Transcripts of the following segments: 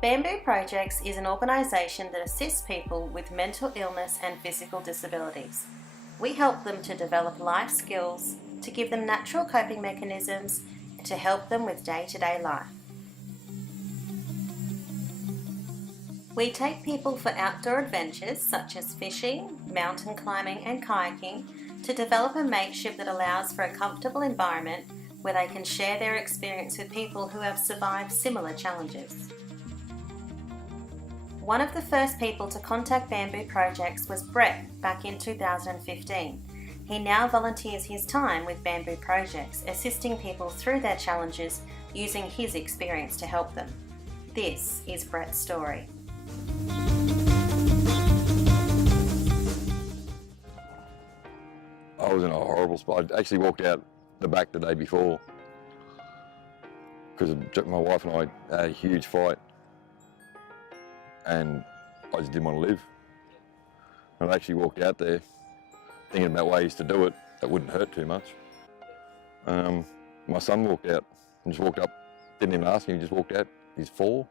Bamboo Projects is an organisation that assists people with mental illness and physical disabilities. We help them to develop life skills, to give them natural coping mechanisms, and to help them with day-to-day life. We take people for outdoor adventures such as fishing, mountain climbing and kayaking to develop a mateship that allows for a comfortable environment where they can share their experience with people who have survived similar challenges. One of the first people to contact Bamboo Projects was Brett back in 2015. He now volunteers his time with Bamboo Projects, assisting people through their challenges using his experience to help them. This is Brett's story. I was in a horrible spot. I actually walked out the back the day before because my wife and I had a huge fight and I just didn't want to live. And I actually walked out there thinking about ways to do it that wouldn't hurt too much. My son walked out and just walked up, didn't even ask him, he just walked out. He's 4.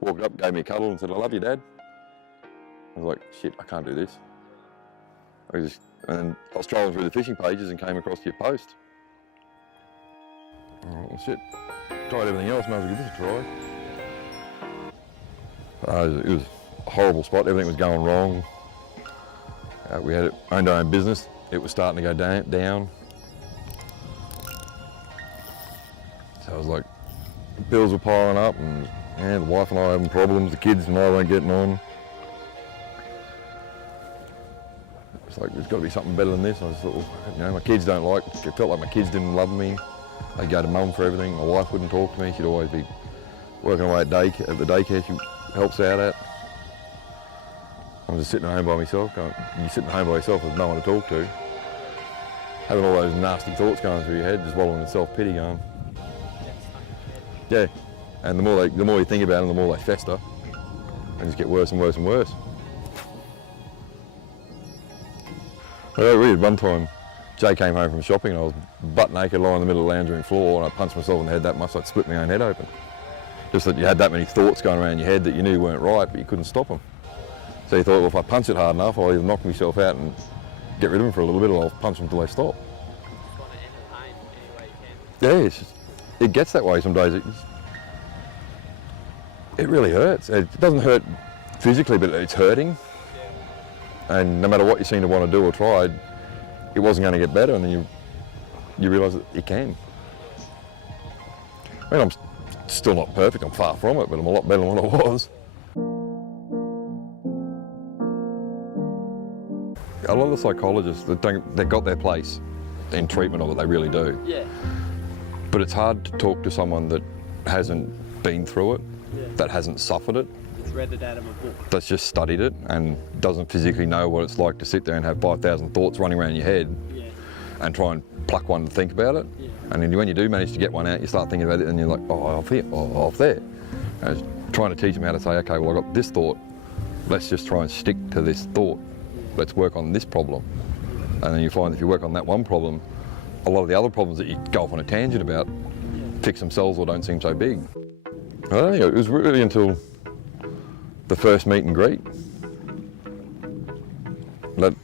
Walked up, gave me a cuddle and said, "I love you, Dad." I was like, shit, I can't do this. And I was trolling through the fishing pages and came across your post. All right, well, shit. Tried everything else, might as well give this a try. It was a horrible spot, everything was going wrong. We owned our own business, it was starting to go down. So I was like, bills were piling up and the wife and I having problems, the kids and I weren't getting on. It's like, there's got to be something better than this. I just thought, well, my kids don't like, it felt like my kids didn't love me. They'd go to mum for everything. My wife wouldn't talk to me. She'd always be working away at the daycare she helps out at. I'm just sitting at home by myself. You're sitting at home by yourself with no one to talk to. Having all those nasty thoughts going through your head, just wallowing in self-pity going. Yeah, and the more you think about them, the more they fester and just get worse and worse and worse. I got weird. One time, Jay came home from shopping and I was butt naked lying in the middle of the lounge room floor and I punched myself in the head that much I'd split my own head open. Just that you had that many thoughts going around your head that you knew weren't right, but you couldn't stop them. So you thought, well, if I punch it hard enough, I'll either knock myself out and get rid of them for a little bit, or I'll punch them until they stop. Just want to end the pain any way you can. Yeah, it gets that way some days. It really hurts. It doesn't hurt physically, but it's hurting. And no matter what you seem to want to do or try, it wasn't going to get better, and then you realise that it can. I mean, I'm still not perfect, I'm far from it, but I'm a lot better than what I was. A lot of the psychologists, they've got their place in treatment of it, they really do. Yeah. But it's hard to talk to someone that hasn't been through it, that hasn't suffered it. It's read it out of a book. That's just studied it and doesn't physically know what it's like to sit there and have 5,000 thoughts running around your head and try and pluck one to think about it. And then when you do manage to get one out, you start thinking about it and you're like, oh, off here, oh, off there. And it's trying to teach them how to say, okay, well, I've got this thought. Let's just try and stick to this thought. Let's work on this problem. And then you find if you work on that one problem, a lot of the other problems that you go off on a tangent about fix themselves or don't seem so big. I don't know, it was really until the first meet and greet that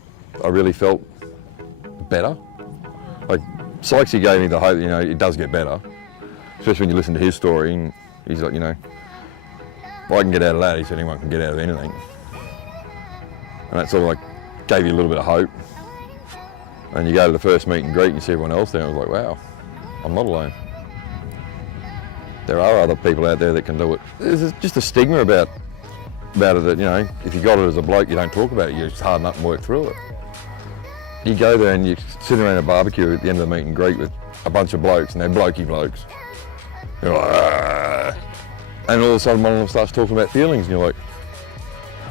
I really felt better. Like, Sykesy gave me the hope, it does get better. Especially when you listen to his story and he's like, if I can get out of that, he said anyone can get out of anything. And that sort of like gave you a little bit of hope. And you go to the first meet and greet and you see everyone else there and I was like, wow, I'm not alone. There are other people out there that can do it. There's just a stigma about it that, if you got it as a bloke, you don't talk about it, you just harden up and work through it. You go there and you sit around a barbecue at the end of the meet and greet with a bunch of blokes, and they're blokey blokes. You're like, "Argh." And all of a sudden one of them starts talking about feelings and you're like,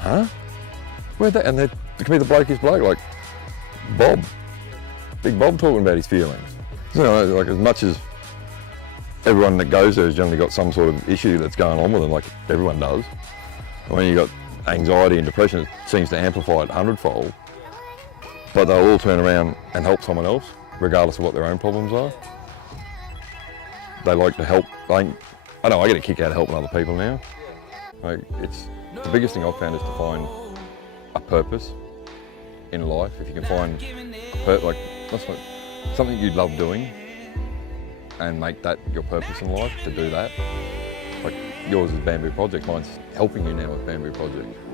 huh? Where'd that? And it can be the blokiest bloke, like Bob. Big Bob talking about his feelings. Like as much as everyone that goes there has generally got some sort of issue that's going on with them, like everyone does. And when you've got anxiety and depression, it seems to amplify it 100-fold. But they'll all turn around and help someone else, regardless of what their own problems are. They like to help. I know I get a kick out of helping other people now. Like, it's the biggest thing I've found is to find a purpose in life. If you can find something you love doing and make that your purpose in life, to do that. Like yours is Bamboo Project, mine's helping you now with Bamboo Project.